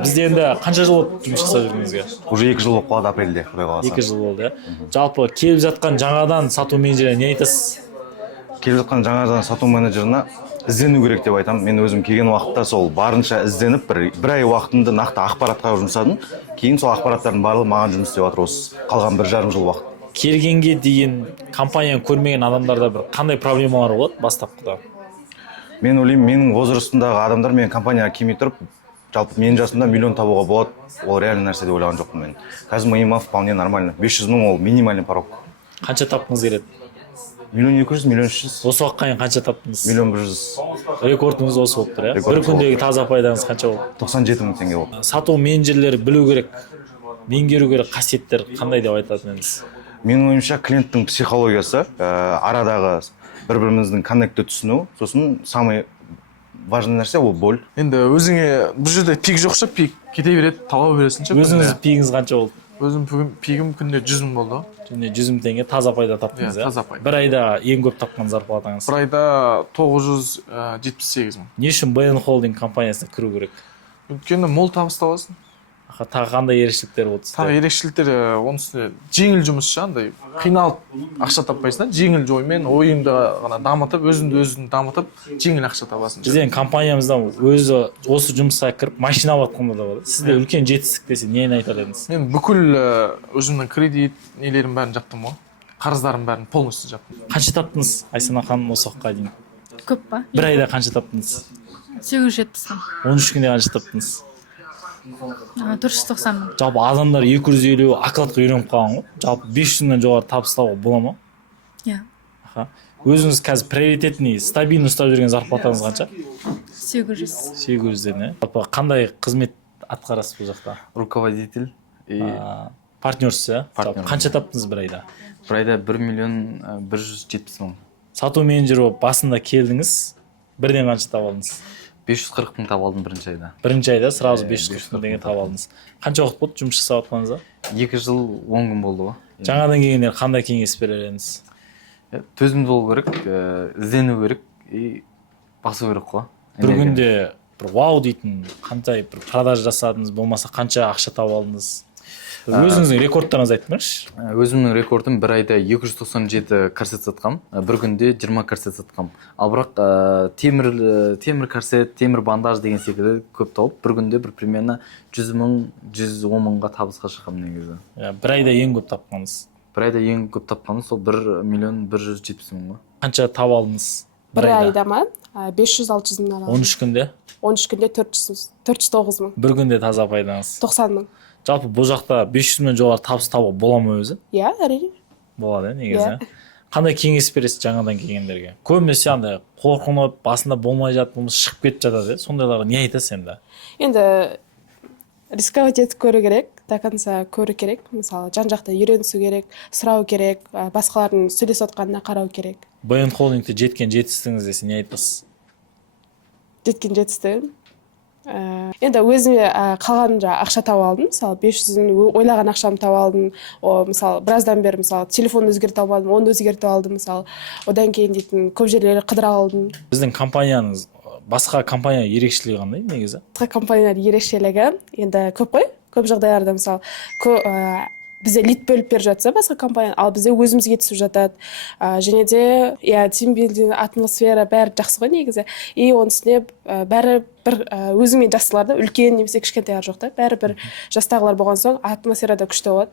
Бізде енді қанша жыл болды жұмыс жасап жүргеніңізге? Уже 2 жыл болып қалды апрельде, құдай қаласа. 2 жыл болды, иә. Жалпы келіп жатқан жаңадан сату менеджеріне не айтасыз? Келіп жатқан жаңадан сату менеджеріне іздену керек деп айтамын. Мен өзім келген уақытта сол барынша ізденіп, бір ай уақытымды нақты ақпаратқа жұмсадым. Кейін сол ақпараттардың барлығы маған жұмыс істеп жатыр осы қалған 1,5 жыл уақыт. Келгенге дейін компанияны көрмеген адамдарда бір қандай проблемалар болады бастапқыда? Мен ойлаймын, менің возрастымдағы адамдар мен компанияға келмей тұрып, жалпы менің жасымда миллион табуға болады. Ол реальный нәрсе деп ойлаған жоқпын мен. Қазір моим вполне нормально. 500 мың ол минимальный порог. Қанша тапқыңыз келеді? 1,200,000, 1,300,000. Осы уақытқа дейін қанша таптыңыз? 1,100,000. Рекордыңыз осы болып тұр, иә? Бір күндегі таза пайдаңыз қанша болды? 97 мың теңге болды. Сату менеджерлері білу керек, меңгеру керек қасиеттер қандай деп айтатын едіңіз? Менің ойымша клиенттің психологиясы, арадағы бір-біріміздің коннектті түсіну, сосын самый важный нәрсе ол боль. Енді өзіңе бұл жерде пик жоқша, пик кете береді, талау бересің ше. Өзіңіз пигіңіз қанша болды? Өзім пигім күнде 100 мың болды. Күнде 100 мың теңге таза пайда таптыңыз, Иә, таза пайда. Бір айда ең көп тапқан зарплатаңыз? Бір айда 978 мың. Не үшін BN Holding компаниясына кіру керек? Өйткені мол табыс табасың. Тағы қандай ерекшеліктер болды сізде? Тағы ерекшеліктері оның үстіне жеңіл жұмыс ше, андай қиналып ақша таппайсың, жеңіл жоймен ойыңды ғана дамытып, өзіңді дамытып, жеңіл ақша табасың. Бізден компаниямыздан өзі осы жұмысқа кіріп машина алатқанда да бар. Сізде үлкен жетістік десе нені айтар едіңіз? Мен бүкіл өзімнің кредит нелерім бәрін жаптым ғой. Қарыздарым бәрін полностью жаптым. Қанша таптыңыз Айсана ханым осы уақытқа дейін? Көп па? Бір айда қанша таптыңыз? 870 мың. 13 күнде қанша таптыңыз? 490 мың. Жалпы адамдар 250 окладқа үйреніп қалған ғой. Жалпы 500 мыңнан жоғары табыс табуға бола ма? Иә. Өзіңіз қазір приоритетный, стабильный ұстап жүрген зарплатаңыз қанша? 800. 800-ден, иә. Жалпы қандай қызмет атқарасыз бұл жақта? Руководитель и Партнерсіз, иә? Партнер. Қанша таптыңыз бір айда? бір айда 1,170,000 мың. Сату менеджері болып басында келдіңіз, бірден қанша таба алдыңыз? 540 мың таба алдым бірінші айда. Бірінші айда сразу 540 мың теңге таба алдыңыз. Қанша уақыт болды жұмыс жасап жатқаныңызға? 2 жыл 10 күн болды ғой. Жаңадан келгендер қандай кеңес берер едіңіз? Төзімді болу керек, іздену керек и басу керек қой. Бір күнде бір вау дейтін қандай бір продажа жасадыңыз, болмаса қанша ақша тауып алдыңыз? Өзіңіздің рекордтарыңызды айтып беріңізші. Өзімнің рекордым бір айда 297 корсет сатқам, бір күнде 20 корсет сатқам. Ал бірақ темір корсет, темір бандаж деген секілді көп тауып, бір күнде бір примерно 100 мың, 110 мыңға табысқа шыққам негізі. Бір айда ең көп тапқаныңыз? Бір айда ең көп тапқаным сол 1,170,000 мың. Қанша тауып алдыңыз? Бір айда ма? 500-600 мың алдым. 13 күнде? 13 күнде 409 мың. Бір күнде таза пайдаңыз? 90 мың. Жалпы бұл жақта 500 мың жоғары табыс табуға бола ма өзі? Иә, әрине. Болады, негізі. Қандай кеңес бересіз жаңадан келгендерге? Көбінесе андай қорқынып, басында болмай жатып, болмаса шығып кетіп жатады. Сондайларға не айтасыз енді? Енді рисковать етіп көру керек, до конца көру керек. Мысалы, жан-жақта үйренісу керек, сұрау керек, басқалардың сөйлесіп отқанына қарау керек. BN Holding'те жеткен жетістігіңіз десе не айтасыз? Жеткен жетістігім. Енді өзіме қалған ақша тауып алдым. Мысалы, 500-ін ойлаған ақшамды тауып алдым. Мысалы, біраздан бері мысалы телефон өзгертіп алмадым, оны өзгертіп алдым. Мысалы, одан кейін дейтін көп жерлерді қыдыра алдым. Біздің компанияңыз басқа компания ерекшелігі қандай негізі? Басқа компаниялар ерекшелігі енді көп қой. Көп жағдайларда мысалы бізде лид бөліп беріп жатса басқа компания, ал бізде өзімізге түсіп жатады. Және де тимбилдинг, атмосфера бәрі жақсы ғой негізі. И оның үстіне бәрі бір өзіңмен жастыларда үлкен немесе кішкентайлар жоқ та, бәрі бір жастағылар болған соң атмосфера да күшті болады.